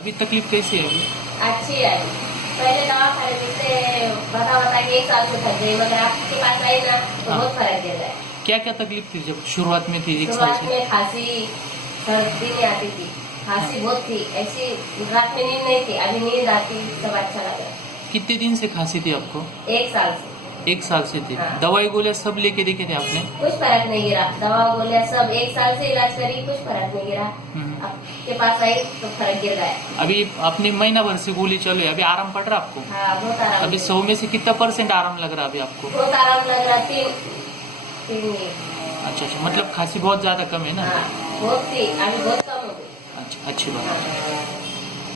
अभी तकलीफ कैसी है अभी? अच्छी है। पहले दवा खाने में से बता के 1 साल से थक गई, मगर आपके पास आई ना तो बहुत फर्क गिर रहा है। क्या क्या तकलीफ थी जब शुरुआत में थी 1 साल शुरुआत से? में खांसी, सर्दी नहीं आती थी, खांसी बहुत थी, ऐसी रात में नींद नहीं थी, अभी नींद आती, सब अच्छा लगा। कितने दिन से खांसी थी आपको? 1 साल से। 1 साल से थी। हाँ। दवाई गोलियां सब लेके देखे थे आपने? कुछ फर्क नहीं गिरा, दवा गोलियां सब 1 साल से इलाज करी, कुछ फर्क नहीं गिरा। आपके पास आई तो फर्क गिर रहा है। अभी आपने महीना भर से गोली चलो है, अभी आराम पड़ रहा आपको? हाँ, बहुत आराम। अभी 100 में से कितना % आराम लग रहा है अभी आपको? बहुत आराम लग रहा, 3 अच्छा, मतलब खांसी बहुत ज्यादा कम है ना? हाँ, बहुत थी, अभी बहुत कम हो गई। अच्छा, अच्छी बात है।